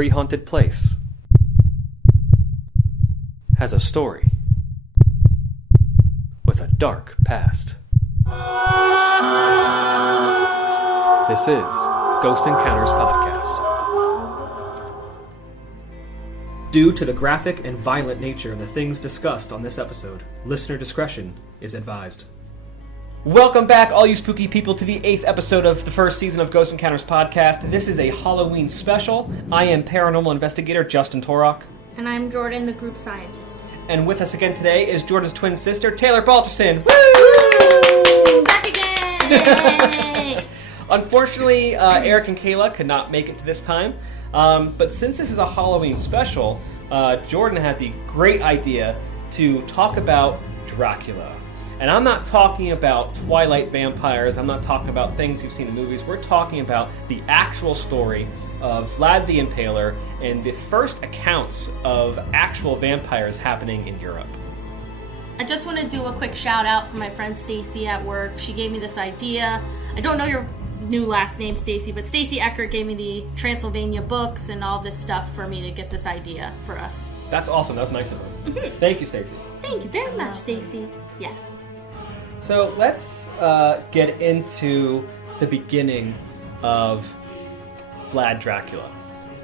Every haunted place has a story with a dark past. This is Ghost Encounters Podcast. Due to the graphic and violent nature of the things discussed on this episode, listener discretion is advised. Welcome back, all you spooky people, to the 8th episode of the first season of Ghost Encounters Podcast. This is a Halloween special. I am paranormal investigator Justin Torok. And I'm Jordan, the group scientist. And with us again today is Jordan's twin sister, Taylor Balterson. Woo! Back again! Yay! Unfortunately, Eric and Kayla could not make it to this time. But since this is a Halloween special, Jordan had the great idea to talk about Dracula. And I'm not talking about Twilight vampires, I'm not talking about things you've seen in movies, we're talking about the actual story of Vlad the Impaler and the first accounts of actual vampires happening in Europe. I just want to do a quick shout out for my friend Stacy at work. She gave me this idea. I don't know your new last name, Stacy, but Stacy Eckert gave me the Transylvania books and all this stuff for me to get this idea for us. That's awesome, that was nice of her. Mm-hmm. Thank you, Stacy. Thank you very much, Stacy. Yeah. So let's get into the beginning of Vlad Dracula.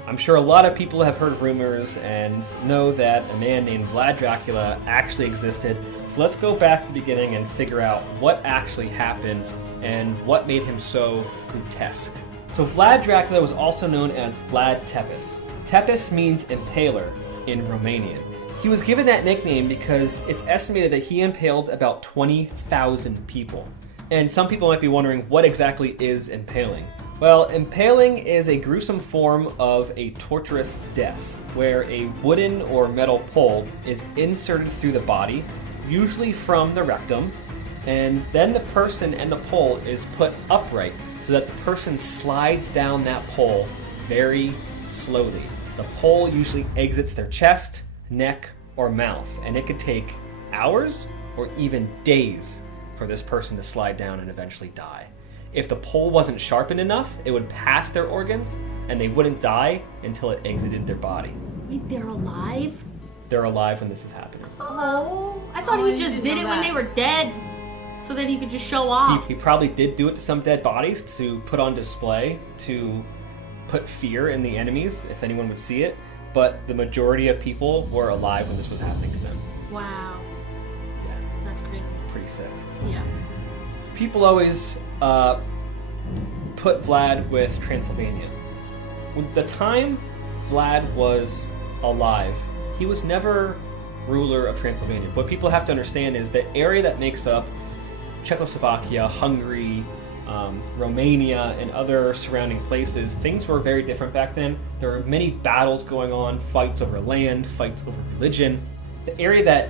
I'm sure a lot of people have heard rumors and know that a man named Vlad Dracula actually existed. So let's go back to the beginning and figure out what actually happened and what made him so grotesque. So Vlad Dracula was also known as Vlad Tepes. Tepes means impaler in Romanian. He was given that nickname because it's estimated that he impaled about 20,000 people. And some people might be wondering, what exactly is impaling? Well, impaling is a gruesome form of a torturous death, where a wooden or metal pole is inserted through the body, usually from the rectum, and then the person and the pole is put upright so that the person slides down that pole very slowly. The pole usually exits their chest, neck, or mouth, and it could take hours or even days for this person to slide down and eventually die. If the pole wasn't sharpened enough, it would pass their organs and they wouldn't die until it exited their body. Wait, they're alive? They're alive when this is happening. Oh, I thought he just did it when they were dead so that he could just show off. He probably did do it to some dead bodies to put on display, to put fear in the enemies if anyone would see it. But the majority of people were alive when this was happening to them. Wow. Yeah. That's crazy. Pretty sick. Yeah. People always put Vlad with Transylvania. With the time Vlad was alive, he was never ruler of Transylvania. What people have to understand is the area that makes up Czechoslovakia, Hungary, Romania, and other surrounding places, things were very different back then. There were many battles going on, fights over land, fights over religion. The area that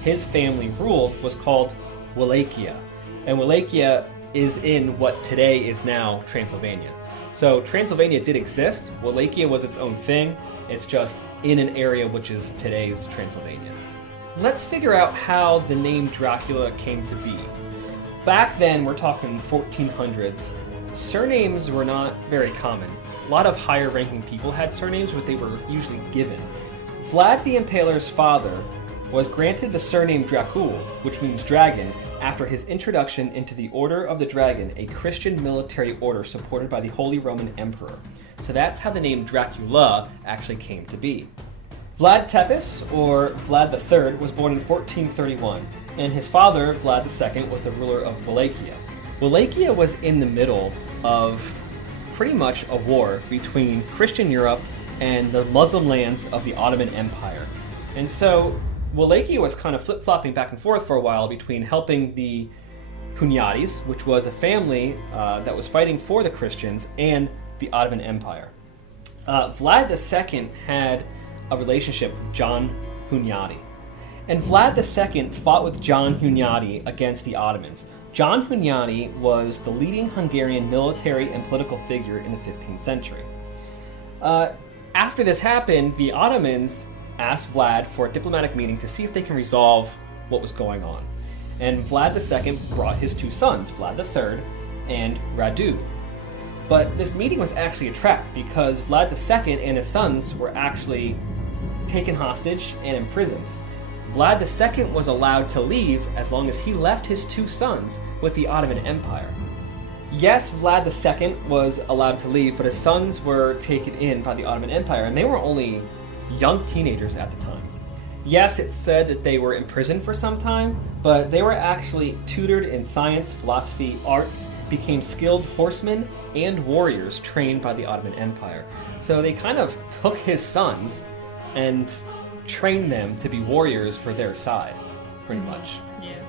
his family ruled was called Wallachia. And Wallachia is in what today is now Transylvania. So Transylvania did exist. Wallachia was its own thing. It's just in an area which is today's Transylvania. Let's figure out how the name Dracula came to be. Back then, we're talking 1400s, surnames were not very common. A lot of higher-ranking people had surnames, but they were usually given. Vlad the Impaler's father was granted the surname Dracul, which means dragon, after his introduction into the Order of the Dragon, a Christian military order supported by the Holy Roman Emperor. So that's how the name Dracula actually came to be. Vlad Tepes, or Vlad III, was born in 1431, and his father, Vlad II, was the ruler of Wallachia. Wallachia was in the middle of pretty much a war between Christian Europe and the Muslim lands of the Ottoman Empire. And so Wallachia was kind of flip-flopping back and forth for a while between helping the Hunyatis, which was a family that was fighting for the Christians, and the Ottoman Empire. Vlad II had a relationship with John Hunyadi. And Vlad II fought with John Hunyadi against the Ottomans. John Hunyadi was the leading Hungarian military and political figure in the 15th century. After this happened, the Ottomans asked Vlad for a diplomatic meeting to see if they can resolve what was going on. And Vlad II brought his two sons, Vlad III and Radu. But this meeting was actually a trap because Vlad II and his sons were actually taken hostage and imprisoned. Vlad II was allowed to leave as long as he left his 2 sons with the Ottoman Empire. Yes, Vlad II was allowed to leave, but his sons were taken in by the Ottoman Empire, and they were only young teenagers at the time. Yes, it's said that they were imprisoned for some time, but they were actually tutored in science, philosophy, arts, became skilled horsemen and warriors trained by the Ottoman Empire. So they kind of took his sons and trained them to be warriors for their side, pretty much. Yeah.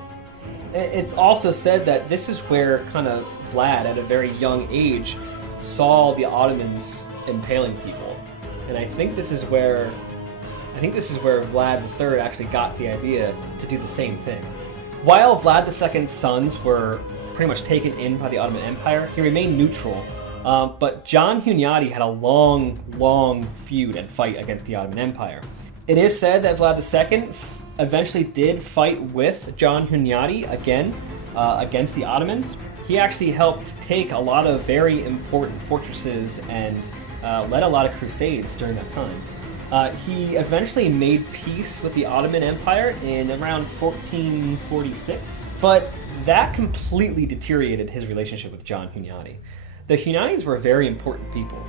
It's also said that this is where kind of Vlad, at a very young age, saw the Ottomans impaling people. And I think this is where Vlad III actually got the idea to do the same thing. While Vlad II's sons were pretty much taken in by the Ottoman Empire, he remained neutral. But John Hunyadi had a long feud and fight against the Ottoman Empire. It is said that Vlad II eventually did fight with John Hunyadi again against the Ottomans. He actually helped take a lot of very important fortresses and led a lot of crusades during that time. He eventually made peace with the Ottoman Empire in around 1446, but that completely deteriorated his relationship with John Hunyadi. The Hunyadis were very important people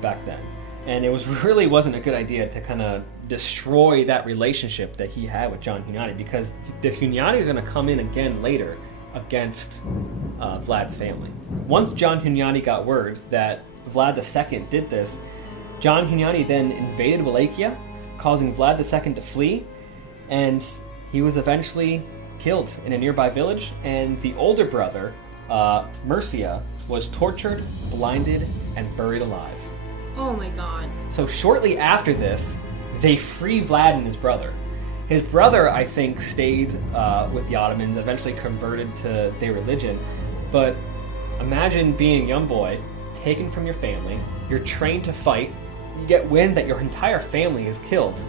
back then, and it really wasn't a good idea to kind of destroy that relationship that he had with John Hunyadi, because the Hunyadi is going to come in again later against Vlad's family. Once John Hunyadi got word that Vlad II did this, John Hunyadi then invaded Wallachia, causing Vlad II to flee, and he was eventually killed in a nearby village, and the older brother, Mercia, was tortured, blinded, and buried alive. Oh my god. So shortly after this, they free Vlad and his brother. His brother, I think, stayed with the Ottomans, eventually converted to their religion. But imagine being a young boy, taken from your family, you're trained to fight, you get wind that your entire family is killed,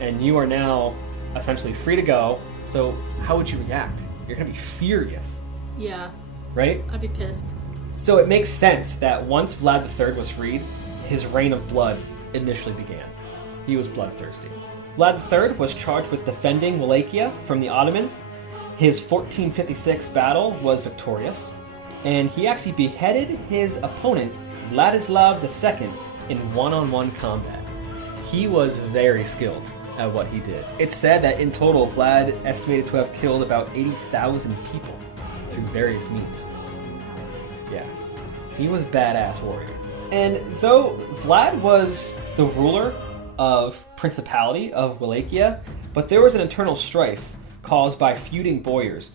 and you are now essentially free to go. So how would you react? You're going to be furious. Yeah. Right? I'd be pissed. So it makes sense that once Vlad III was freed, his reign of blood initially began. He was bloodthirsty. Vlad III was charged with defending Wallachia from the Ottomans. His 1456 battle was victorious, and he actually beheaded his opponent, Vladislav II, in one-on-one combat. He was very skilled at what he did. It's said that in total, Vlad estimated to have killed about 80,000 people through various means. Yeah, he was a badass warrior. And though Vlad was the ruler of Principality of Wallachia, but there was an internal strife caused by feuding boyars.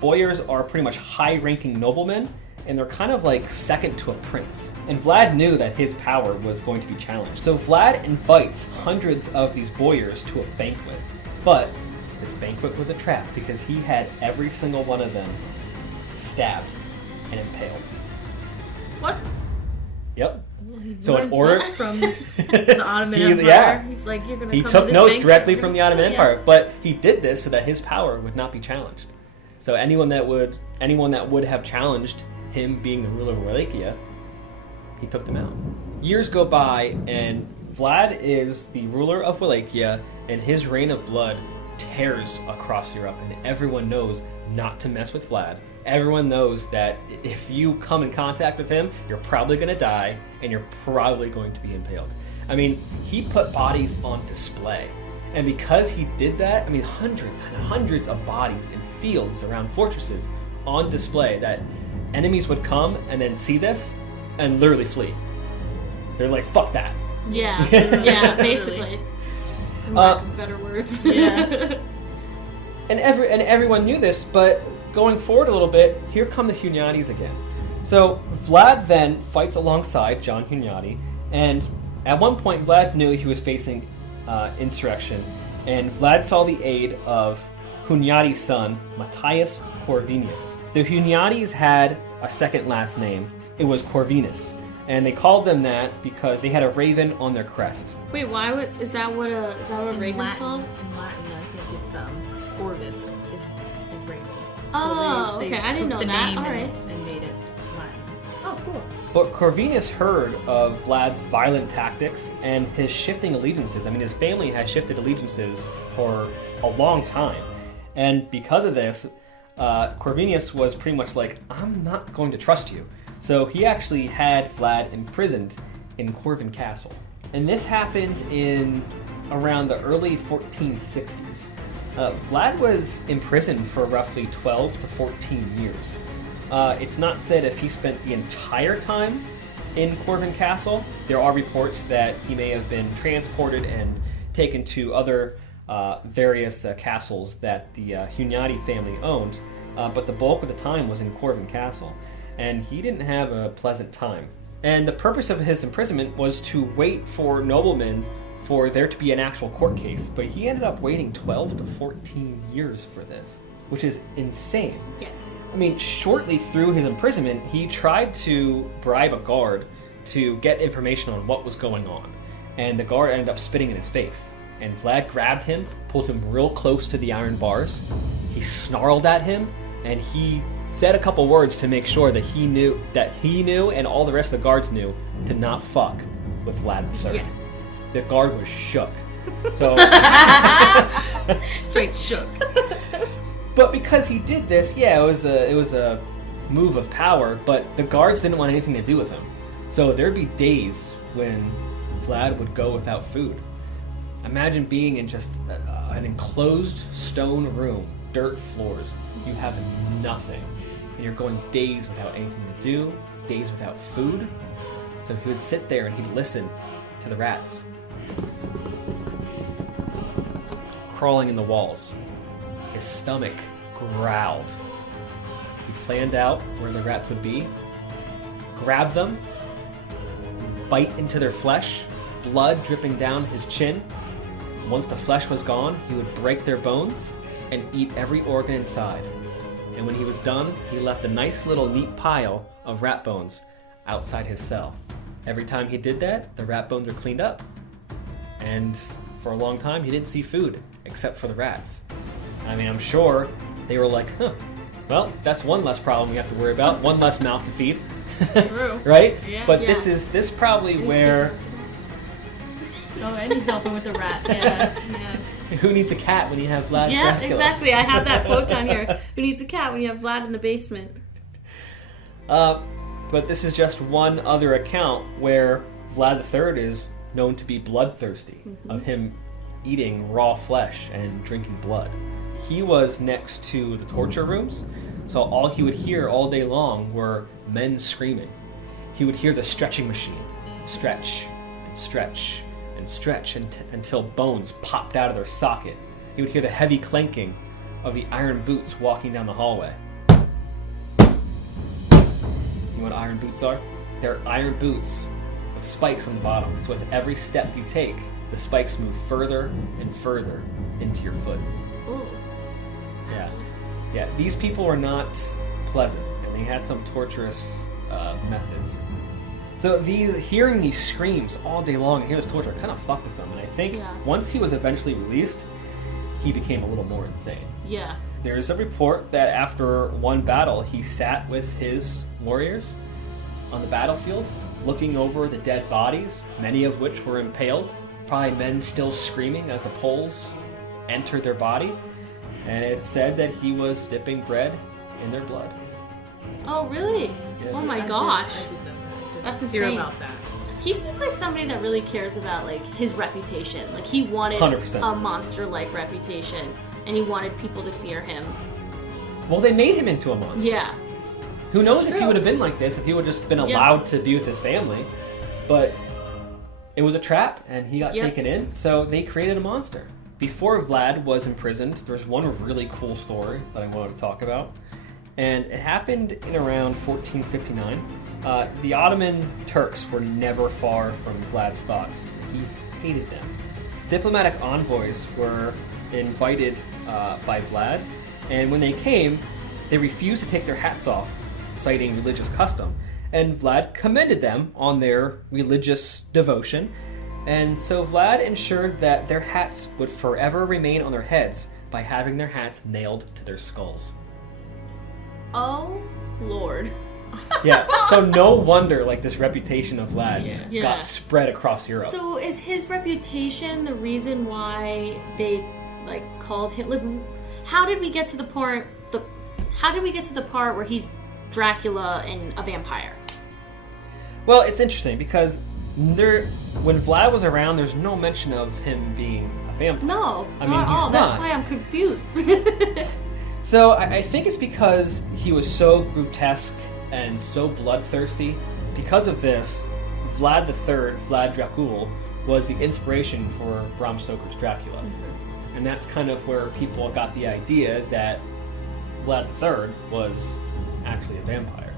Boyars are pretty much high-ranking noblemen, and they're kind of like second to a prince. And Vlad knew that his power was going to be challenged. So Vlad invites hundreds of these boyars to a banquet. But this banquet was a trap because he had every single one of them stabbed and impaled. What? Yep. Well, he So in order from the Ottoman Empire, yeah. he's like, you're gonna. He come took to this notes banquet, directly we're from the gonna Ottoman steal ya. Empire, but he did this so that his power would not be challenged. So anyone that would have challenged him being the ruler of Wallachia, he took them out. Years go by, and Vlad is the ruler of Wallachia, and his reign of blood tears across Europe, and everyone knows not to mess with Vlad. Everyone knows that if you come in contact with him, you're probably going to die, and you're probably going to be impaled. I mean, he put bodies on display. And because he did that, I mean, hundreds and hundreds of bodies in fields around fortresses on display, that enemies would come and then see this and literally flee. They're like, fuck that. Yeah, yeah, basically. In lack of better words. Yeah. And everyone knew this, but going forward a little bit, here come the Hunyadis again. So Vlad then fights alongside John Hunyadi, and at one point Vlad knew he was facing insurrection, and Vlad saw the aid of Hunyadi's son, Matthias Corvinus. The Hunyadis had a second last name. It was Corvinus, and they called them that because they had a raven on their crest. Wait, why is that what a raven's Latin, called? in Latin, I think it's Corvus is raven. Oh, So they okay, I didn't took know the that. name All right. and made it Latin. Oh, Oh, cool. But Corvinus heard of Vlad's violent tactics and his shifting allegiances. I mean, his family has shifted allegiances for a long time. And because of this, Corvinus was pretty much like, I'm not going to trust you. So he actually had Vlad imprisoned in Corvin Castle. And this happened in around the early 1460s. Vlad was imprisoned for roughly 12 to 14 years. It's not said if he spent the entire time in Corvin Castle. There are reports that he may have been transported and taken to other various castles that the Hunyadi family owned, but the bulk of the time was in Corvin Castle, and he didn't have a pleasant time. And the purpose of his imprisonment was to wait for noblemen for there to be an actual court case, but he ended up waiting 12 to 14 years for this, which is insane. Yes. I mean, shortly through his imprisonment, he tried to bribe a guard to get information on what was going on, and the guard ended up spitting in his face. And Vlad grabbed him, pulled him real close to the iron bars. He snarled at him, and he said a couple words to make sure that he knew, and all the rest of the guards knew, to not fuck with Vlad III. Yes. The guard was shook. So Straight shook. But because he did this, yeah, it was a move of power, but the guards didn't want anything to do with him. So there'd be days when Vlad would go without food. Imagine being in just an enclosed stone room, dirt floors. You have nothing. And you're going days without anything to do, days without food. So he would sit there and he'd listen to the rats crawling in the walls. His stomach growled. He planned out where the rats would be, grab them, bite into their flesh, blood dripping down his chin. Once the flesh was gone, he would break their bones and eat every organ inside. And when he was done, he left a nice little neat pile of rat bones outside his cell. Every time he did that, the rat bones were cleaned up. And for a long time, he didn't see food except for the rats. I mean, I'm sure they were like, well, that's one less problem we have to worry about, one less mouth to feed. True. Right? Yeah. But this probably where... Oh, and he's helping with the rat. Yeah. Who needs a cat when you have Vlad Yeah, Dracula? exactly. I have that quote on here. Who needs a cat when you have Vlad in the basement? But this is just one other account where Vlad III is known to be bloodthirsty, of him eating raw flesh and drinking blood. He was next to the torture rooms, so all he would hear all day long were men screaming. He would hear the stretching machine stretch and stretch and stretch until bones popped out of their socket. He would hear the heavy clanking of the iron boots walking down the hallway. You know what iron boots are? They're iron boots with spikes on the bottom. So with every step you take, the spikes move further and further into your foot. Ooh. Yeah. These people were not pleasant, and they had some torturous methods. So hearing these screams all day long and hearing this torture kind of fucked with them. And I think once he was eventually released, he became a little more insane. Yeah. There's a report that after one battle, he sat with his warriors on the battlefield, looking over the dead bodies, many of which were impaled, probably men still screaming as the poles entered their body, and it said that he was dipping bread in their blood. Oh, really? Yeah. Oh my gosh. I did know that. I did That's hear insane. about that. He seems like somebody that really cares about like his reputation. Like he wanted 100%. a monster-like reputation, and he wanted people to fear him. Well, they made him into a monster. Yeah. Who knows if he would have been like this, if he would have just been allowed to be with his family. But it was a trap, and he got taken in, so they created a monster. Before Vlad was imprisoned, there's one really cool story that I wanted to talk about. And it happened in around 1459. The Ottoman Turks were never far from Vlad's thoughts. He hated them. Diplomatic envoys were invited by Vlad, and when they came, they refused to take their hats off, citing religious custom. And Vlad commended them on their religious devotion, and so Vlad ensured that their hats would forever remain on their heads by having their hats nailed to their skulls. Oh, Lord. Yeah, so no wonder like this reputation of Vlad's Yeah. got spread across Europe. So is his reputation the reason why they like called him? Like, how did we get to the part? How did we get to the part where he's Dracula and a vampire? Well, it's interesting because when Vlad was around, there's no mention of him being a vampire. No, I mean, not he's all. not. That's why I'm confused. So I think it's because he was so grotesque and so bloodthirsty. Because of this, Vlad III, Vlad Dracula, was the inspiration for Bram Stoker's Dracula. And that's kind of where people got the idea that Vlad III was actually a vampire.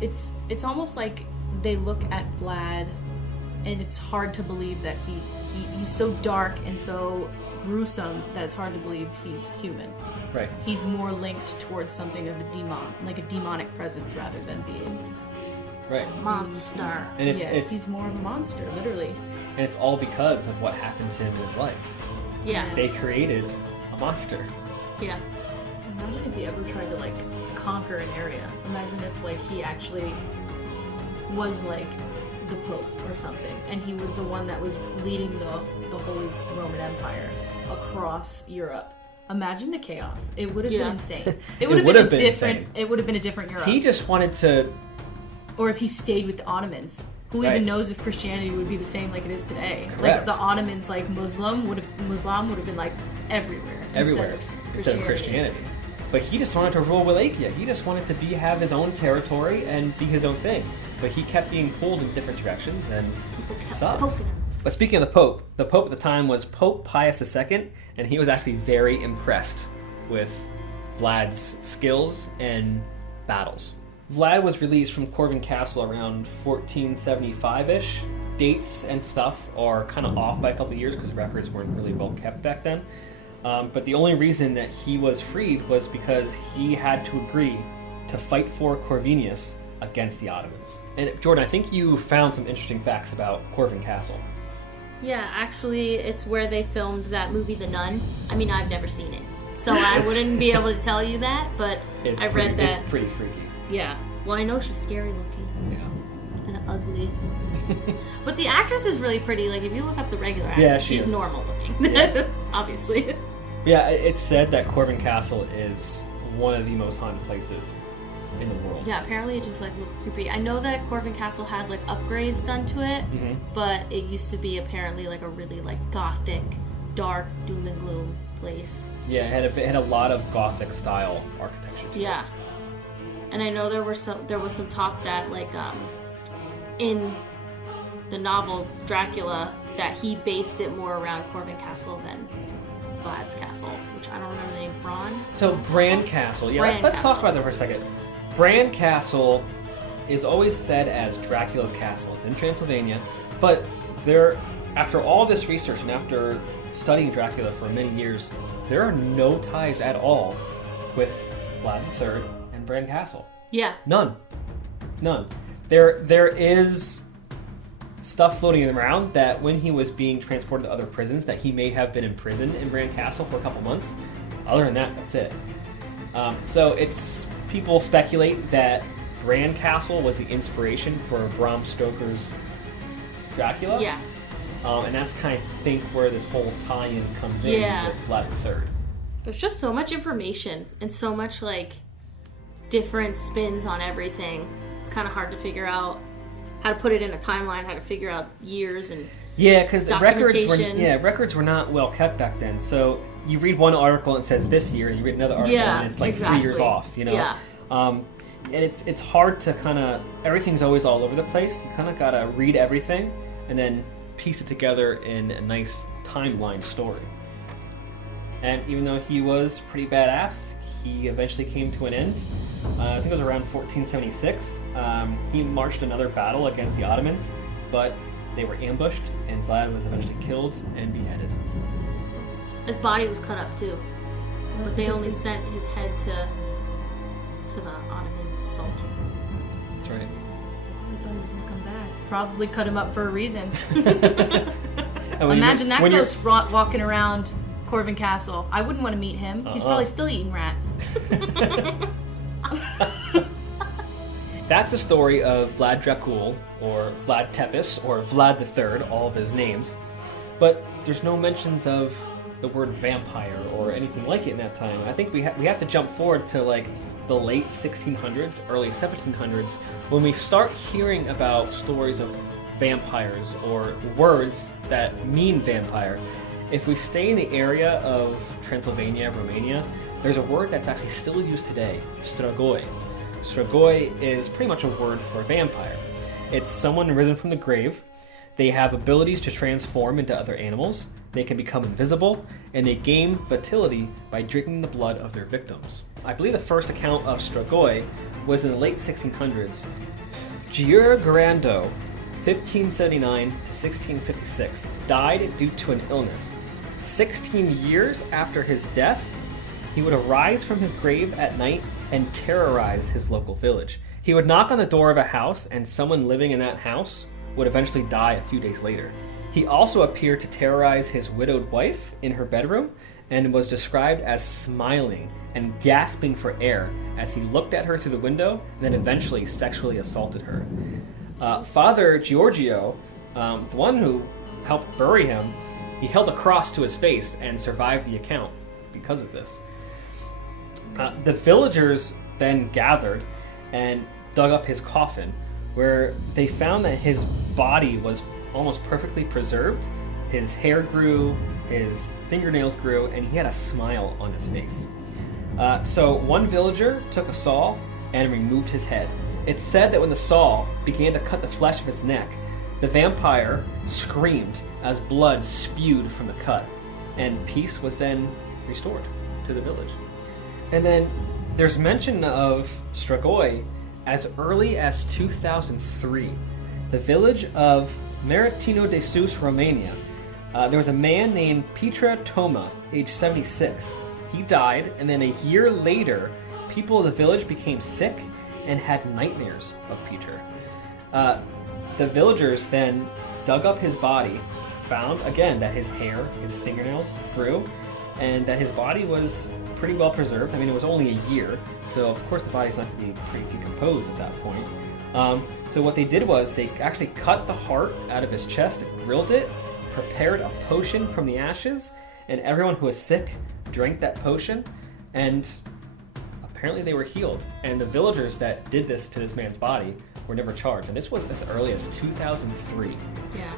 It's almost like they look at Vlad, and it's hard to believe that he's so dark and so gruesome that it's hard to believe he's human. Right. He's more linked towards something of a demon, like a demonic presence, rather than being. Right. Monster. And it's he's more of a monster, literally. and it's all because of what happened to him in his life. Yeah. They created a monster. Yeah. Imagine if he ever tried to like conquer an area. Imagine if like he actually was like the Pope or something, and he was the one that was leading the Holy Roman Empire across Europe. Imagine the chaos. It would have been insane. It would have been different. insane. It would have been a different Europe. He just wanted to. Or if he stayed with the Ottomans. Who Right. even knows if Christianity would be the same like it is today? Correct. Like the Ottomans, like Muslim would have been like everywhere. Instead of Christianity. But he just wanted to rule Wallachia. He just wanted to have his own territory and be his own thing. But he kept being pulled in different directions, and it sucks. Poking him. But speaking of the Pope at the time was Pope Pius II, and he was actually very impressed with Vlad's skills and battles. Vlad was released from Corvin Castle around 1475-ish. Dates and stuff are kind of off by a couple of years because records weren't really well kept back then. But the only reason that he was freed was because he had to agree to fight for Corvinus against the Ottomans. And Jordan, I think you found some interesting facts about Corvin Castle. Yeah, actually, it's where they filmed that movie, The Nun. I mean, I've never seen it, so I wouldn't be able to tell you that, but I read that. It's pretty freaky. Yeah. Well, I know she's scary looking Yeah. and ugly. But the actress is really pretty. Like, if you look up the regular actress, Yeah, she's normal looking. Yeah. Obviously. Yeah, it's said that Corvin Castle is one of the most haunted places in the world. Yeah, apparently it just, like, looks creepy. I know that Corvin Castle had, like, upgrades done to it, but it used to be apparently, like, a really, like, gothic, dark, doom and gloom place. Yeah, it had a lot of Gothic style architecture to it. Yeah. And I know there was some talk that, like, in the novel Dracula, that he based it more around Corvin Castle than Vlad's castle, which I don't remember the name. So Bran Castle. Yeah, Bran let's talk Castle. about that for a second. Bran Castle is always said as Dracula's castle. It's in Transylvania, but after all this research and after studying Dracula for many years, there are no ties at all with Vlad III and Bran Castle. Yeah. None. There is stuff floating around that when he was being transported to other prisons, that he may have been imprisoned in Bran Castle for a couple months. Other than that, that's it. So people speculate that Bran Castle was the inspiration for Bram Stoker's Dracula. Yeah. And that's kind of think where this whole tie-in comes in with Vlad III. There's just so much information and so much, like, different spins on everything. It's kind of hard to figure out how to put it in a timeline, how to figure out years and because the documentation. records were not well kept back then. So you read one article and it says this year, and you read another article and it's like 3 years off. You know. Yeah. And it's hard to kind of, everything's always all over the place. You kind of gotta read everything and then piece it together in a nice timeline story. And even though he was pretty badass, he eventually came to an end. I think it was around 1476. He marched another battle against the Ottomans, but they were ambushed, and Vlad was eventually killed and beheaded. His body was cut up too, but they only sent his head to the Ottoman Sultan. That's right. I thought he was gonna come back. Probably cut him up for a reason. And when Imagine that when ghost walking around Corvin Castle. I wouldn't want to meet him. He's probably still eating rats. that's the story of Vlad Dracula, or Vlad Tepes, or Vlad III, all of his names. But there's no mentions of the word vampire or anything like it in that time. I think we have to jump forward to like the late 1600s, early 1700s, when we start hearing about stories of vampires or words that mean vampire. If we stay in the area of Transylvania, Romania, there's a word that's actually still used today, strigoi. Strigoi is pretty much a word for a vampire. It's someone risen from the grave. They have abilities to transform into other animals. They can become invisible, and they gain vitality by drinking the blood of their victims. I believe the first account of strigoi was in the late 1600s. Giurgrando, 1579 to 1656, died due to an illness. 16 years after his death, he would arise from his grave at night and terrorize his local village. He would knock on the door of a house, and someone living in that house would eventually die a few days later. He also appeared to terrorize his widowed wife in her bedroom and was described as smiling and gasping for air as he looked at her through the window and then eventually sexually assaulted her. Father Giorgio, the one who helped bury him, he held a cross to his face and survived the account because of this. The villagers then gathered and dug up his coffin, where they found that his body was almost perfectly preserved. His hair grew, his fingernails grew, and he had a smile on his face. So one villager took a saw and removed his head. It's said that when the saw began to cut the flesh of his neck, the vampire screamed as blood spewed from the cut, and peace was then restored to the village. And then there's mention of strigoi as early as 2003. The village of Maritino de Sus, Romania. There was a man named Petra Toma, age 76. He died, and then a year later, people of the village became sick and had nightmares of Peter. The villagers then dug up his body, found again that his hair, his fingernails grew, and that his body was pretty well preserved. I mean, it was only a year, so of course the body's not going to be pretty decomposed at that point. So what they did was they actually cut the heart out of his chest, grilled it, prepared a potion from the ashes, and everyone who was sick drank that potion, and apparently they were healed. And the villagers that did this to this man's body were never charged, and this was as early as 2003. Yeah.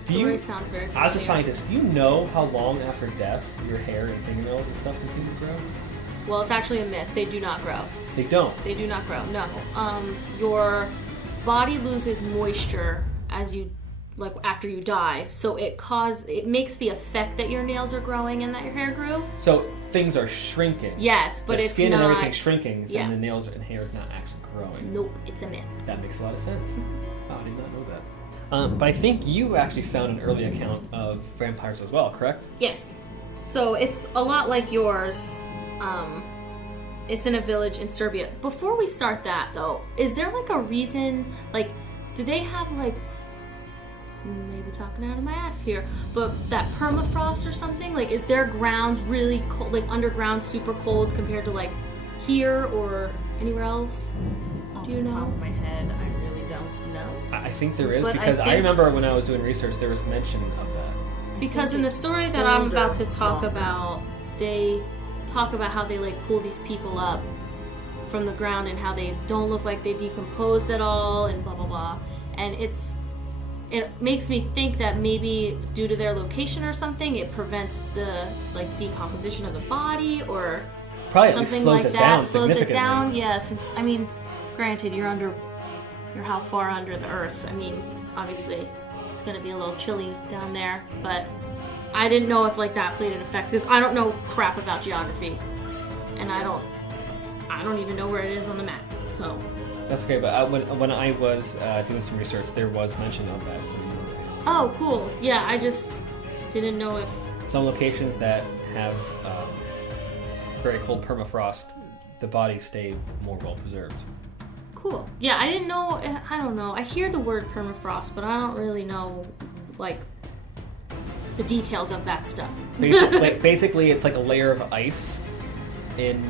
Story sounds very familiar. As a scientist, do you know how long after death your hair and fingernails and stuff continue to grow? Well, it's actually a myth. They do not grow. They don't? They do not grow, no. Your body loses moisture after you die, so it makes the effect that your nails are growing and that your hair grew. So things are shrinking. Yes, but the it's skin not... and everything's shrinking, so Yeah. the nails and hair is not actually growing. Nope, it's a myth. That makes a lot of sense. Wow, I did not know that. But I think you actually found an early account of vampires as well, correct? Yes. So it's a lot like yours. It's in a village in Serbia. Before we start that, though, is there like a reason, do they have maybe talking out of my ass here, but that permafrost or something? Is their grounds really cold, underground super cold compared to here or anywhere else? Off Do you the know? top of my head, I really don't know. I think there is, But because I remember when I was doing research, there was mention of that. Because in the story that I'm about to talk about, they talk about how they pull these people up from the ground and how they don't look like they decomposed at all and blah blah blah. And it makes me think that maybe due to their location or something, it prevents the decomposition of the body or Probably at least something slows like it that. down Slows it significantly. down, yeah. Since granted, you're how far under the earth. Obviously, it's gonna be a little chilly down there, but I didn't know if that played an effect because I don't know crap about geography, and I don't even know where it is on the map. So That's okay, but when I was doing some research, there was mention of that. So you were right. oh, cool. Yeah, I just didn't know if Some locations that have very cold permafrost, the bodies stay more well preserved. cool. Yeah, I didn't know. I don't know. I hear the word permafrost, but I don't really know the details of that stuff. Basically, it's like a layer of ice in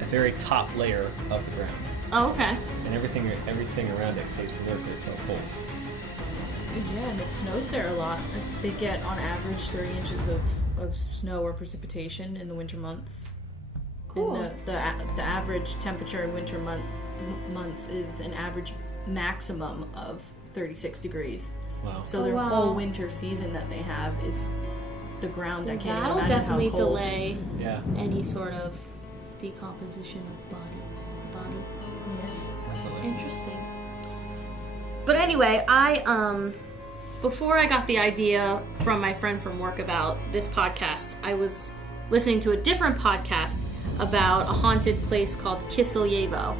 a very top layer of the ground. Oh, okay. And everything around it stays preserved because it's so cold. Yeah, and it snows there a lot. They get on average 30 inches of snow or precipitation in the winter months. Cool. And the average temperature in winter months is an average maximum of 36 degrees. Wow. So their whole winter season that they have is the ground. I can't even That'll imagine definitely how cold. delay Yeah. any sort of decomposition of body. Definitely. Interesting. But anyway, I before I got the idea from my friend from work about this podcast, I was listening to a different podcast about a haunted place called Kiseljevo.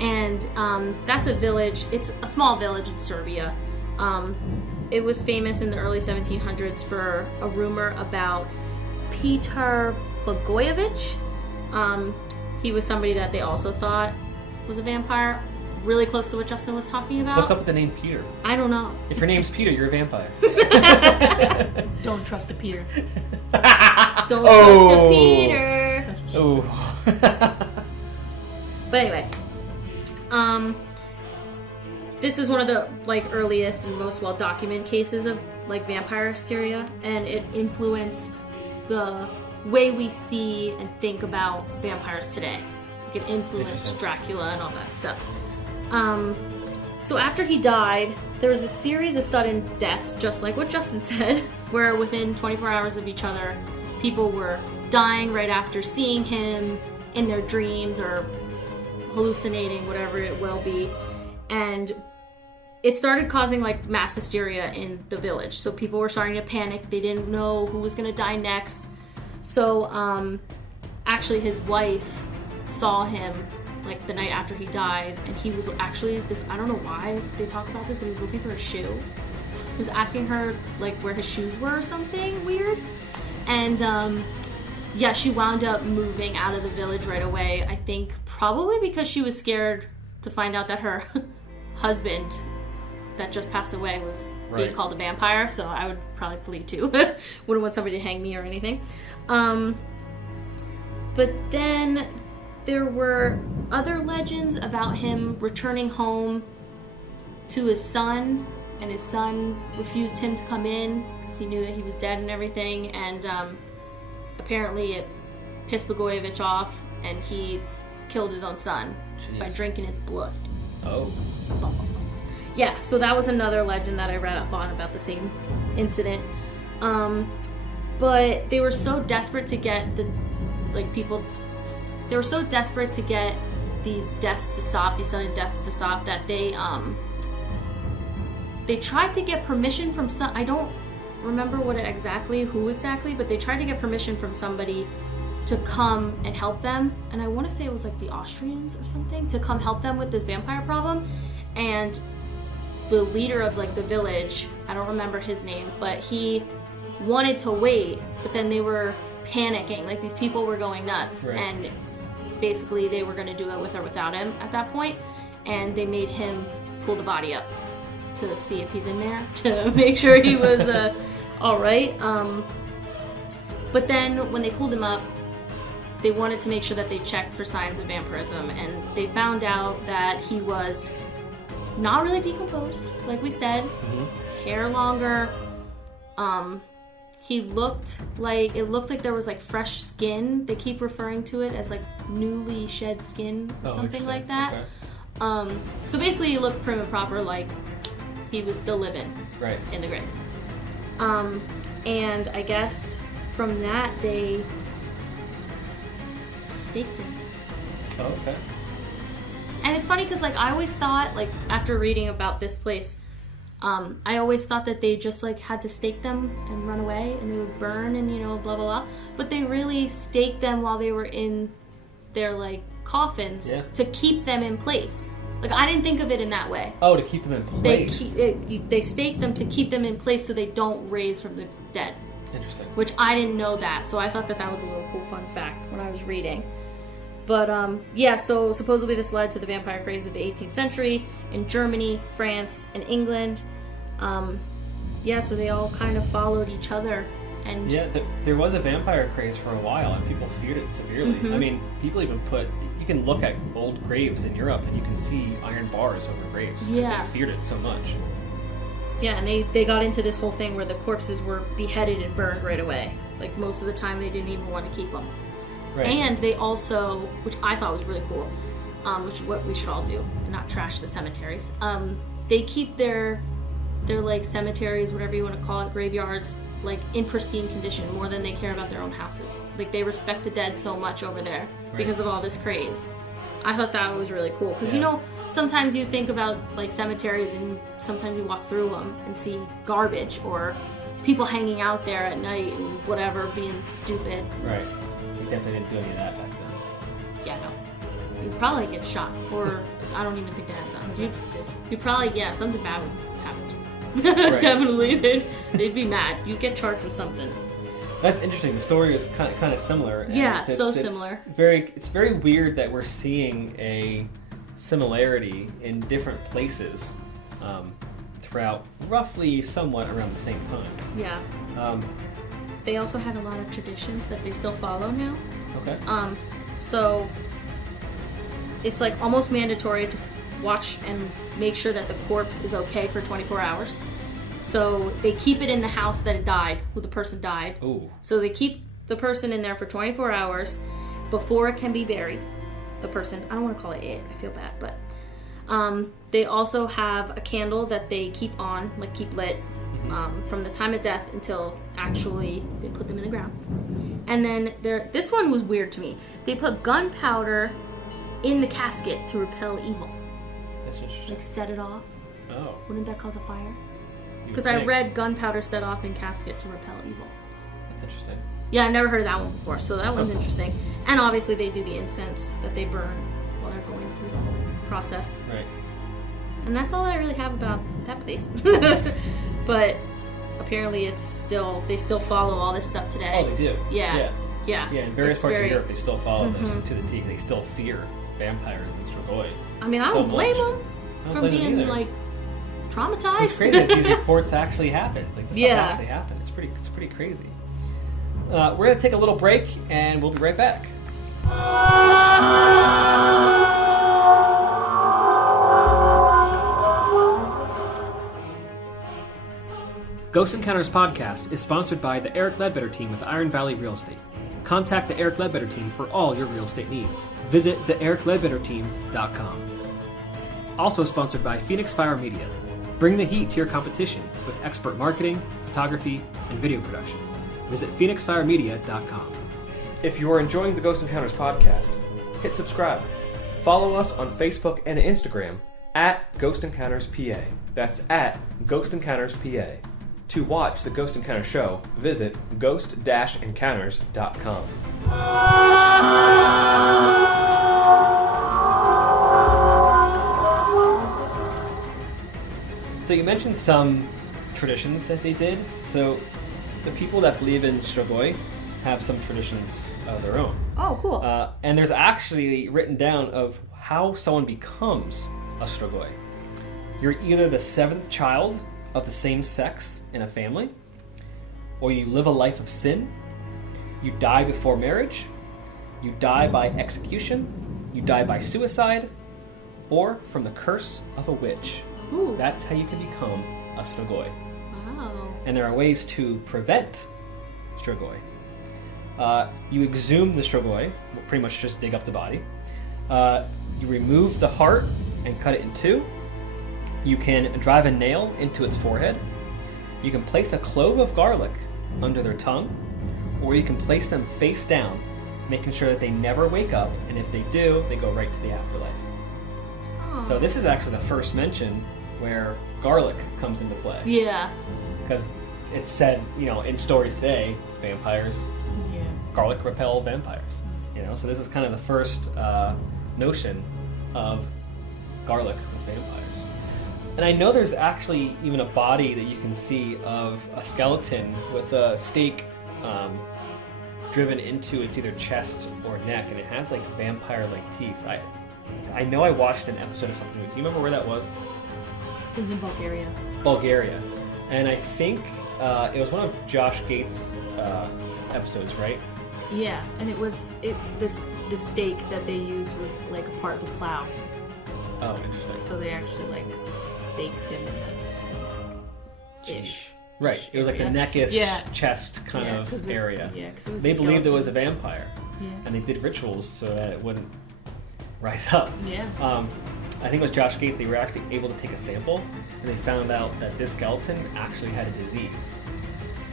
And that's a village, it's a small village in Serbia. It was famous in the early 1700s for a rumor about Peter Blagojevich. He was somebody that they also thought was a vampire, really close to what Justin was talking about. What's up with the name Peter? I don't know. If your name's Peter, you're a vampire. Don't trust a Peter. Don't trust a Peter. That's what she Oh. But anyway, this is one of the earliest and most well documented cases of vampire hysteria, and it influenced the way we see and think about vampires today. It influenced Dracula and all that stuff. So after he died, there was a series of sudden deaths, just like what Justin said, where within 24 hours of each other, people were dying right after seeing him in their dreams or hallucinating, whatever it will be. And it started causing mass hysteria in the village. So people were starting to panic. They didn't know who was going to die next. So actually his wife saw him the night after he died, and he was actually I don't know why they talk about this, but he was looking for a shoe. He was asking her where his shoes were or something weird. And yeah, she wound up moving out of the village right away. I think probably because she was scared to find out that her husband that just passed away was being called a vampire. So I would probably flee too. Wouldn't want somebody to hang me or anything. But then there were other legends about him returning home to his son, and his son refused him to come in because he knew that he was dead and everything. And apparently it pissed Blagojevich off, and he killed his own son by drinking his blood. Oh. Yeah, so that was another legend that I read up on about the same incident. But they were so desperate to get they were so desperate to get these deaths to stop, these sudden deaths to stop, that they tried to get permission from I don't remember who exactly, but they tried to get permission from somebody to come and help them. And I want to say it was the Austrians or something, to come help them with this vampire problem. And the leader of the village, I don't remember his name, but he wanted to wait, but then they were panicking. These people were going nuts, and basically they were going to do it with or without him at that point, and they made him pull the body up to see if he's in there, to make sure he was all right. But then when they pulled him up, they wanted to make sure that they checked for signs of vampirism, and they found out that he was not really decomposed, like we said. Hair longer. It looked like there was fresh skin. They keep referring to it as newly shed skin or something like that. Okay. So basically he looked prim and proper, like he was still living in the grave. And I guess from that they staked him. Oh, okay. And it's funny because I always thought, after reading about this place, I always thought that they just had to stake them and run away, and they would burn and blah blah blah. But they really staked them while they were in their coffins to keep them in place. I didn't think of it in that way. Oh, to keep them in place. They stake them to keep them in place so they don't raise from the dead. Interesting. Which I didn't know that, so I thought that was a little cool fun fact when I was reading. But yeah, so supposedly this led to the vampire craze of the 18th century in Germany, France, and England. Yeah, so they all kind of followed each other. And yeah, there was a vampire craze for a while, and people feared it severely. I mean, people even you you can look at old graves in Europe and you can see iron bars over graves. Yeah. They feared it so much. Yeah, and they got into this whole thing where the corpses were beheaded and burned right away. Like, most of the time they didn't even want to keep them. Right. And they also, which I thought was really cool, which is what we should all do, and not trash the cemeteries. They keep their like cemeteries, whatever you want to call it, graveyards, like in pristine condition more than they care about their own houses. Like, they respect the dead so much over there because of all this craze. I thought that was really cool because you know, sometimes you think about like cemeteries and sometimes you walk through them and see garbage or people hanging out there at night and whatever, being stupid. Right. We definitely didn't do any of that back then. Yeah, no. You'd probably get shot, or I don't even think they had guns. You'd probably, something bad would happen. Right. Definitely, they'd be mad. You'd get charged with something. That's interesting. The story is kind of similar. And Yeah, it's similar. It's very weird that we're seeing a similarity in different places throughout roughly somewhat around the same time. Yeah. They also have a lot of traditions that they still follow now. Okay. So it's like almost mandatory to watch and make sure that the corpse is okay for 24 hours. So they keep it in the house that it died, who the person died. Ooh. So they keep the person in there for 24 hours before it can be buried. The person, I don't want to call it, I feel bad, but they also have a candle that they keep on, like keep lit, from the time of death until actually they put them in the ground. And then this one was weird to me. They put gunpowder in the casket to repel evil. That's interesting. Like set it off. Oh. Wouldn't that cause a fire? You Because would I think. read gunpowder set off in casket to repel evil. That's interesting. Yeah, I've never heard of that one before, so that one's interesting. And obviously they do the incense that they burn while they're going through the whole process. Right. And that's all I really have about that place. But apparently they still follow all this stuff today. Oh, they do. Yeah. Yeah, in various It's parts very- of Europe, they still follow this to the T. They still fear vampires and Strigoi. I mean, I so don't blame much. them I don't from blame them being either. like It's traumatized. crazy that these reports actually happened. Like, this Yeah. stuff actually happened. It's pretty crazy. We're going to take a little break, and we'll be right back. Ghost Encounters Podcast is sponsored by the Eric Ledbetter team with Iron Valley Real Estate. Contact the Eric Ledbetter team for all your real estate needs. Visit theericledbetterteam.com. Also sponsored by Phoenix Fire Media. Bring the heat to your competition with expert marketing, photography, and video production. Visit phoenixfiremedia.com. If you are enjoying the Ghost Encounters podcast, hit subscribe. Follow us on Facebook and Instagram at Ghost Encounters PA. That's at Ghost Encounters PA. To watch the Ghost Encounter show, visit ghost-encounters.com. So you mentioned some traditions that they did. So the people that believe in Strigoi have some traditions of their own. Oh, cool. And there's actually written down of how someone becomes a Strigoi. You're either the seventh child of the same sex in a family, or you live a life of sin, you die before marriage, you die by execution, you die by suicide, or from the curse of a witch. Ooh. That's how you can become a Strigoi. Wow. And there are ways to prevent Strigoi. You exhume the Strigoi, pretty much just dig up the body. You remove the heart and cut it in two. You can drive a nail into its forehead. You can place a clove of garlic under their tongue, or you can place them face down, making sure that they never wake up, and if they do, they go right to the afterlife. Oh. So this is actually the first mention where garlic comes into play. Yeah. Because it's said, in stories today, vampires, garlic repel vampires. So this is kind of the first notion of garlic with vampires. And I know there's actually even a body that you can see of a skeleton with a stake driven into its either chest or neck, and it has like vampire-like teeth. I know I watched an episode of something. Do you remember where that was? It was in Bulgaria. Bulgaria. And I think it was one of Josh Gates' episodes, right? Yeah, and the stake that they used was like a part of the plow. Oh, interesting. So they actually like staked him in the ish. Right. It was like the neckish, chest kind of area. Yeah, because they believed it was a vampire. Yeah. And they did rituals so that it wouldn't rise up. Yeah. I think it was Josh Gates. They were actually able to take a sample, and they found out that this skeleton actually had a disease.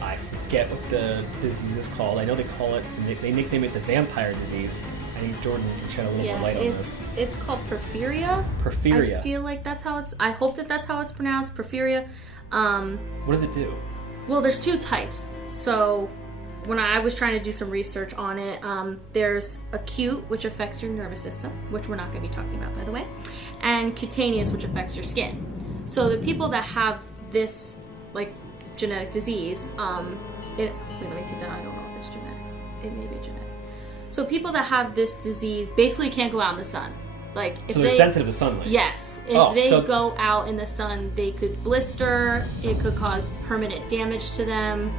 I forget what the disease is called. I know they call it. They nickname it the vampire disease. I think Jordan can shed a little more light on this. It's called porphyria. Porphyria. I feel like that's how it's. I hope that that's how it's pronounced. Porphyria. What does it do? Well, there's two types. So when I was trying to do some research on it, there's acute, which affects your nervous system, which we're not going to be talking about, by the way, and cutaneous, which affects your skin. So the people that have this, like, genetic disease, let me take that out. I don't know if it's genetic. It may be genetic. So people that have this disease basically can't go out in the sun. Like, if they're sensitive to sunlight. Yes. If they go out in the sun, they could blister. It could cause permanent damage to them,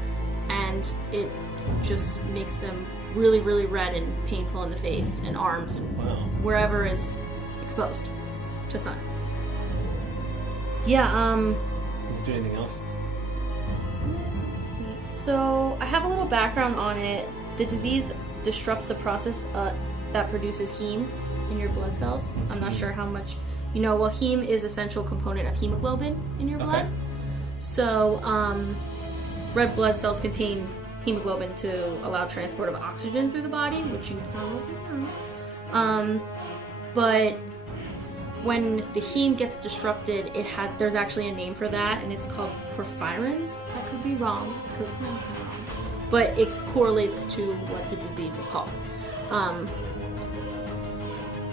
and it just makes them really, really red and painful in the face and arms and wherever is exposed to sun. Yeah. Does it do anything else? So I have a little background on it. The disease disrupts the process that produces heme in your blood cells. I'm not sure how much you know. Well, heme is essential component of hemoglobin in your blood. So red blood cells contain hemoglobin to allow transport of oxygen through the body, which you probably know. But when the heme gets disrupted, there's actually a name for that, and it's called porphyrins. That could be wrong. I could pronounce that wrong. But it correlates to what the disease is called.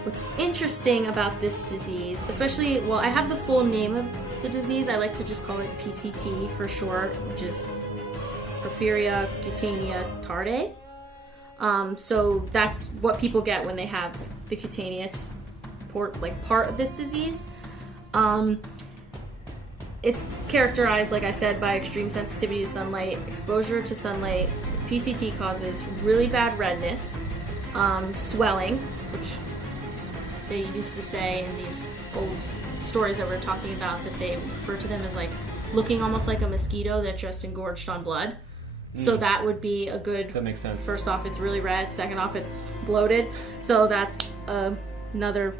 What's interesting about this disease, especially, well, I have the full name of the disease. I like to just call it PCT for short, which is Porphyria cutanea tardae. So that's what people get when they have the cutaneous part of this disease. It's characterized, like I said, by extreme sensitivity to sunlight, exposure to sunlight. PCT causes really bad redness, swelling, which they used to say in these old stories that we're talking about, that they refer to them as like looking almost like a mosquito that just engorged on blood. So that would be a good... That makes sense. First off, it's really red. Second off, it's bloated. So that's another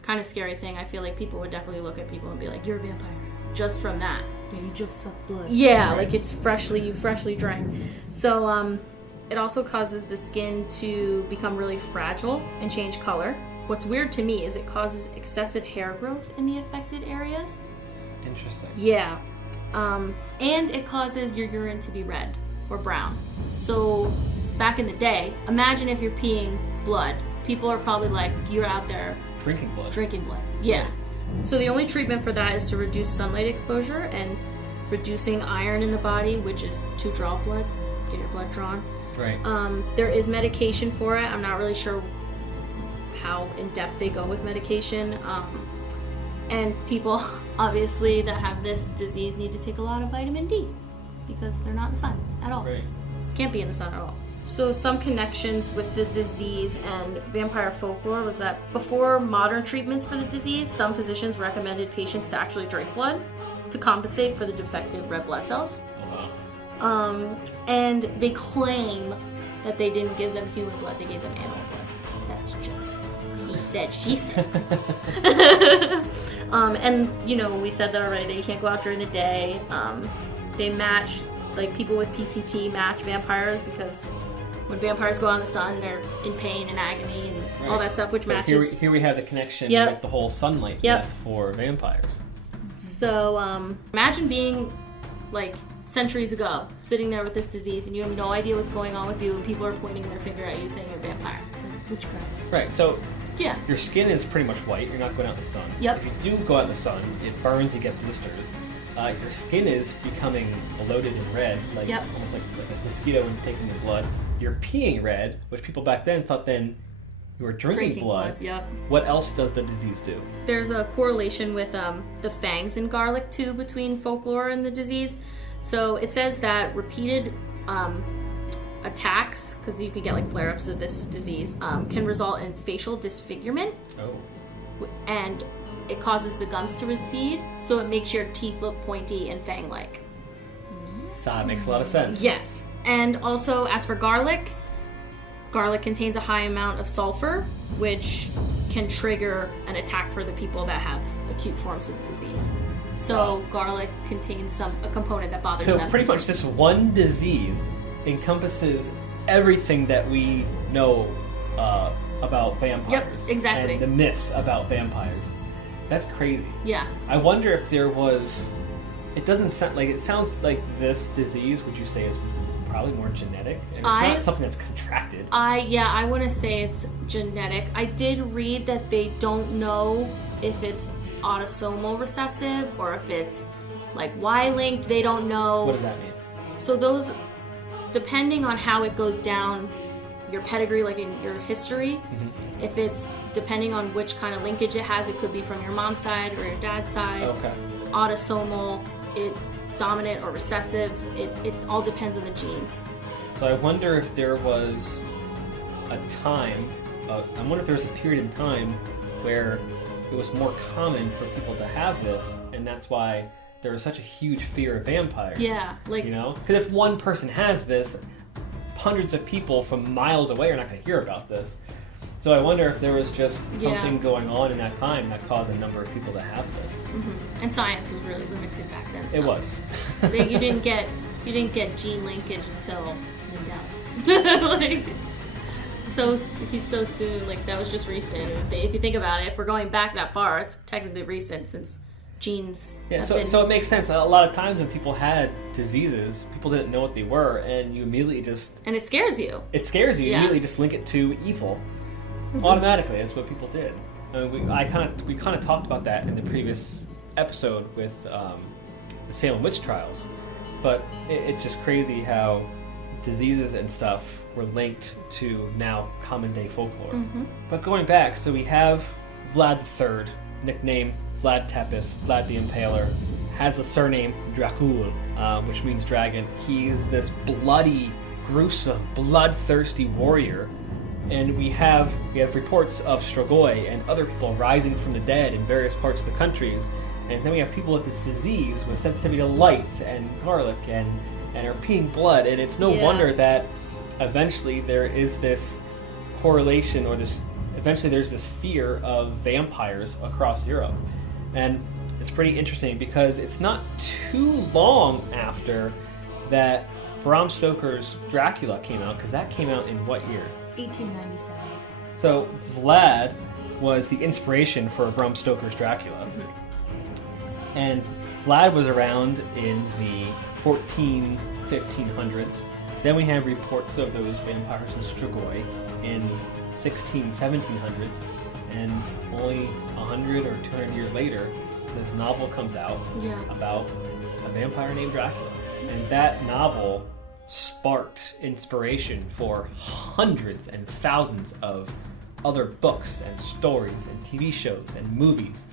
kind of scary thing. I feel like people would definitely look at people and be like, you're a vampire. Just from that. Yeah, you just suck blood. Yeah, right. Like you freshly drank. So it also causes the skin to become really fragile and change color. What's weird to me is it causes excessive hair growth in the affected areas. Interesting. Yeah. And it causes your urine to be red or brown. So back in the day, imagine if you're peeing blood. People are probably like, you're out there drinking blood. Yeah. So the only treatment for that is to reduce sunlight exposure and reducing iron in the body, which is to draw blood, get your blood drawn. Right. There is medication for it. I'm not really sure how in depth they go with medication. And people, obviously, that have this disease need to take a lot of vitamin D because they're not in the sun at all. Right. Can't be in the sun at all. So some connections with the disease and vampire folklore was that before modern treatments for the disease, some physicians recommended patients to actually drink blood to compensate for the defective red blood cells. Wow. And they claim that they didn't give them human blood, they gave them animal blood. That's just... He said, she said. And, you know, we said that already, they can't go out during the day. They match, like, people with PCT match vampires because when vampires go out in the sun, they're in pain and agony and all that stuff, which matches. Here we have the connection with the whole sunlight death for vampires. So, imagine being, like, centuries ago, sitting there with this disease and you have no idea what's going on with you and people are pointing their finger at you saying you're a vampire. Witchcraft. Right, so... Yeah. Your skin is pretty much white. You're not going out in the sun. Yep. If you do go out in the sun, it burns, you get blisters. Your skin is becoming bloated and red, like almost like a mosquito when taking the blood. You're peeing red, which people back then thought then you were drinking blood. Yep. What else does the disease do? There's a correlation with the fangs in garlic too between folklore and the disease. So it says that repeated attacks, because you could get like flare-ups of this disease, can result in facial disfigurement. Oh. And it causes the gums to recede, so it makes your teeth look pointy and fang-like. So that makes a lot of sense. Yes. And also, as for garlic contains a high amount of sulfur, which can trigger an attack for the people that have acute forms of the disease. So garlic contains a component that bothers them. So pretty much this one disease encompasses everything that we know about vampires. Yep, exactly. And the myths about vampires. That's crazy. Yeah. I wonder if there was... It doesn't sound like... It sounds like this disease, would you say, is probably more genetic? And it's not something that's contracted. I want to say it's genetic. I did read that they don't know if it's autosomal recessive or if it's like Y-linked. They don't know. What does that mean? So those, depending on how it goes down your pedigree, like in your history, if it's depending on which kind of linkage it has, it could be from your mom's side or your dad's side. Okay. Autosomal, dominant or recessive, it all depends on the genes. So I wonder if there was a time, I wonder if there was a period in time where it was more common for people to have this, and that's why there was such a huge fear of vampires. Yeah, like... You know? Because if one person has this, hundreds of people from miles away are not going to hear about this. So I wonder if there was just something going on in that time that caused a number of people to have this. Mm-hmm. And science was really limited back then. So it was. you didn't get gene linkage until like he's so soon. Like that was just recent. If you think about it, if we're going back that far, it's technically recent since genes. Yeah. So it makes sense. A lot of times when people had diseases, people didn't know what they were, and you immediately just it scares you. It scares you. You immediately just link it to evil. Automatically, that's what people did. I mean, we kind of talked about that in the previous episode with the Salem witch trials, but it's just crazy how diseases and stuff were linked to now common day folklore. Mm-hmm. But going back, so we have Vlad III, nickname Vlad Tepes, Vlad the Impaler, has the surname Dracula, which means dragon. He is this bloody, gruesome, bloodthirsty warrior. And we have reports of Strigoi and other people rising from the dead in various parts of the countries. And then we have people with this disease with sensitivity to light and garlic and are peeing blood. And it's no wonder that eventually there is this correlation eventually there's this fear of vampires across Europe. And it's pretty interesting because it's not too long after that Bram Stoker's Dracula came out, because that came out in what year? 1897. So Vlad was the inspiration for Bram Stoker's Dracula. Mm-hmm. And Vlad was around in the 1500s. Then we have reports of those vampires in Strigoi in 1700s. And only 100 or 200 years later, this novel comes out about a vampire named Dracula. And that novel sparked inspiration for hundreds and thousands of other books and stories and TV shows and movies.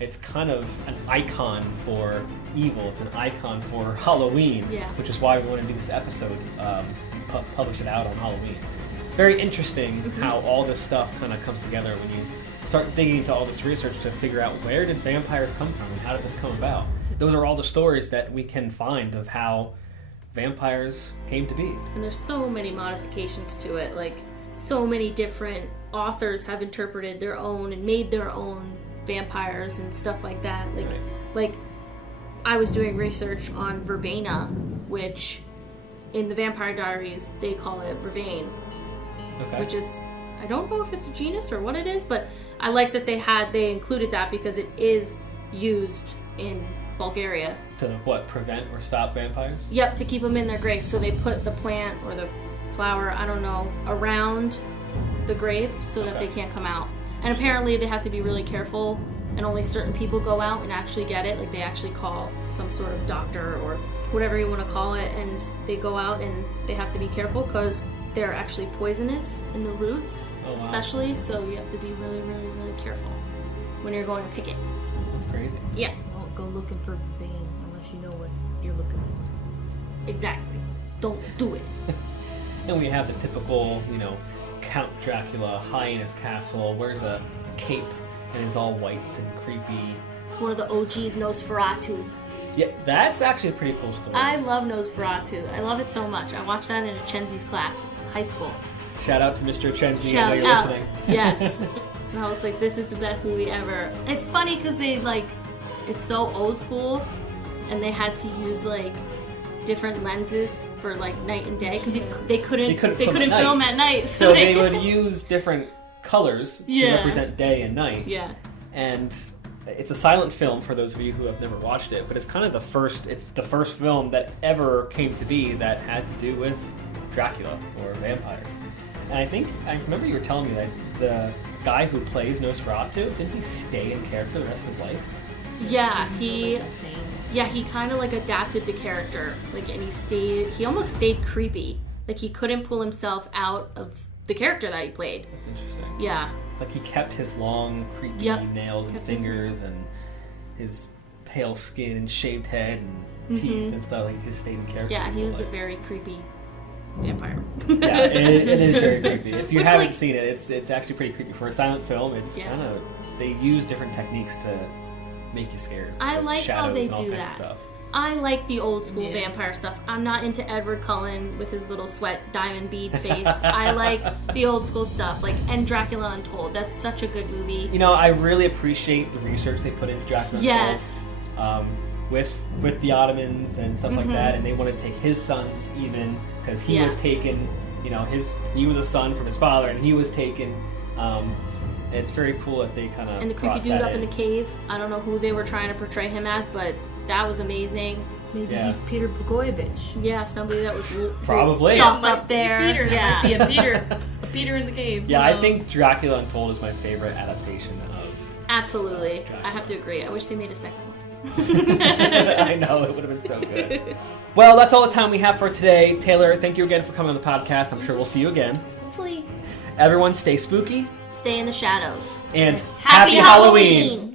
It's kind of an icon for evil. It's an icon for Halloween, which is why we want to do this episode, publish it out on Halloween. It's very interesting how all this stuff kind of comes together when you start digging into all this research to figure out where did vampires come from and how did this come about. Those are all the stories that we can find of how vampires came to be. And there's so many modifications to it. Like, so many different authors have interpreted their own and made their own vampires and stuff like that. Like I was doing research on verbena, which in the Vampire Diaries they call it vervain, which is, I don't know if it's a genus or what it is, but I like that they included that because it is used in Bulgaria. To what, prevent or stop vampires? Yep, to keep them in their grave. So they put the plant or the flower, I don't know, around the grave so that they can't come out. And apparently they have to be really careful, and only certain people go out and actually get it. Like they actually call some sort of doctor or whatever you want to call it, and they go out and they have to be careful because they're actually poisonous in the roots, especially. So you have to be really, really, really careful when you're going to pick it. That's crazy. Yeah. Don't go looking for vein unless you know what you're looking for. Exactly. Don't do it. And we have the typical, Count Dracula high in his castle, wears a cape, and is all white and creepy. One of the OGs, Nosferatu. Yeah, that's actually a pretty cool story. I love Nosferatu. I love it so much. I watched that in a Chenzi's class, high school. Shout out to Mr. Chenzi, I Shout know you're out. listening. Yes. And I was like, this is the best movie ever. It's funny because it's so old school, and they had to use different lenses for night and day because they couldn't film at night. So they would use different colors to Yeah. represent day and night. Yeah. And it's a silent film for those of you who have never watched it, but it's kind of the first film that ever came to be that had to do with Dracula or vampires. And I remember you were telling me that the guy who plays Nosferatu, didn't he stay in character the rest of his life? Yeah, he Insane. kind of adapted the character, and he almost stayed creepy. He couldn't pull himself out of the character that he played. That's interesting. Yeah. He kept his long, creepy Yep. nails and Kept his fingers nails. and his pale skin and shaved head and teeth and stuff. He just stayed in character. Yeah, his he whole was a life. very creepy vampire. Yeah, it is very creepy. If you Which, haven't seen it, it's actually pretty creepy. For a silent film, it's Yeah. kind of... They use different techniques to make you scared. I with like how shadows they and all do kinds of that. stuff. I like the old school Yeah. vampire stuff. I'm not into Edward Cullen with his little sweat diamond bead face. I like the old school stuff, and Dracula Untold. That's such a good movie. I really appreciate the research they put into Dracula. Yes. With the Ottomans and stuff like that, and they wanted to take his sons even because he Yeah. was taken. He was a son from his father, and he was taken. It's very cool that they kind of And the creepy dude up in the cave. I don't know who they were trying to portray him as, but that was amazing. Maybe Yeah. he's Peter Blagojevich. Yeah, somebody that was Probably. stuffed up there. Peter. Yeah. Yeah, Peter in the cave. Yeah, Who I knows? think Dracula Untold is my favorite adaptation of. Absolutely. Dracula. I have to agree. I wish they made a second one. I know, it would have been so good. Well, that's all the time we have for today. Taylor, thank you again for coming on the podcast. I'm sure we'll see you again. Hopefully. Everyone, stay spooky Stay in the shadows. and Happy Halloween!